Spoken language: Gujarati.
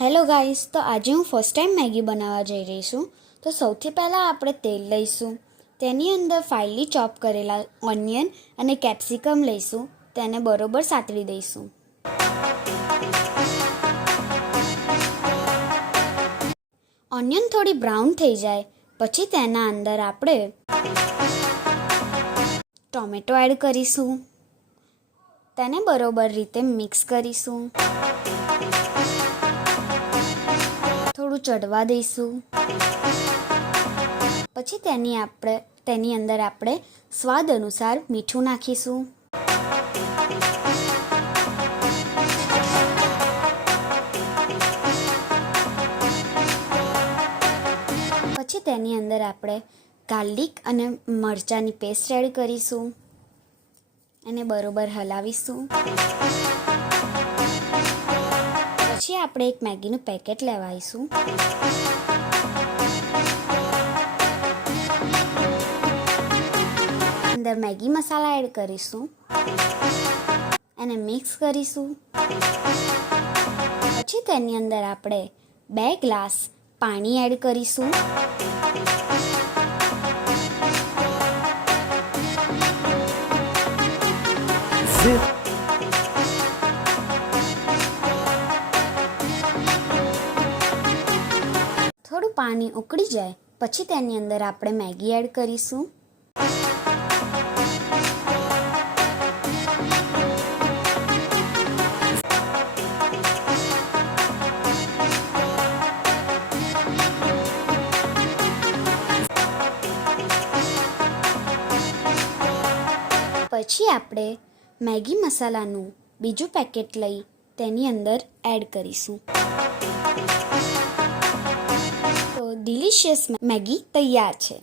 હેલો ગાઈસ, તો આજે હું ફર્સ્ટ ટાઈમ મેગી બનાવવા જઈ રહી છું. તો સૌથી પહેલાં આપણે તેલ લઈશું. તેની અંદર ફાઇનલી ચોપ કરેલા ઓનિયન અને કેપ્સિકમ લઈશું. તેને બરોબર સાતળી દઈશું. ઓનિયન થોડી બ્રાઉન થઈ જાય પછી તેના અંદર આપણે ટોમેટો એડ કરીશું. તેને બરોબર રીતે મિક્સ કરીશું. થોડું ચડવા દઈશું. પછી તેની અંદર આપણે સ્વાદ અનુસાર મીઠું નાખીશું. પછી તેની અંદર આપણે ગાર્લિક અને મરચાંની પેસ્ટ એડ કરીશું. એને બરોબર હલાવીશું. પછી આપણે એક મેગીનું પેકેટ લેવાઈશું. અંદર મેગી મસાલા એડ કરીશું. એને મિક્સ કરીશું. પછી તેની અંદર આપણે 2 ગ્લાસ પાણી એડ કરીશું. થોડું પાણી ઉકળી જાય પછી તેની અંદર આપણે મેગી એડ કરીશું. પછી આપણે મેગી મસાલાનું બીજું પેકેટ લઈ તેની અંદર એડ કરીશું. તો ડિલિશિયસ મેગી તૈયાર છે.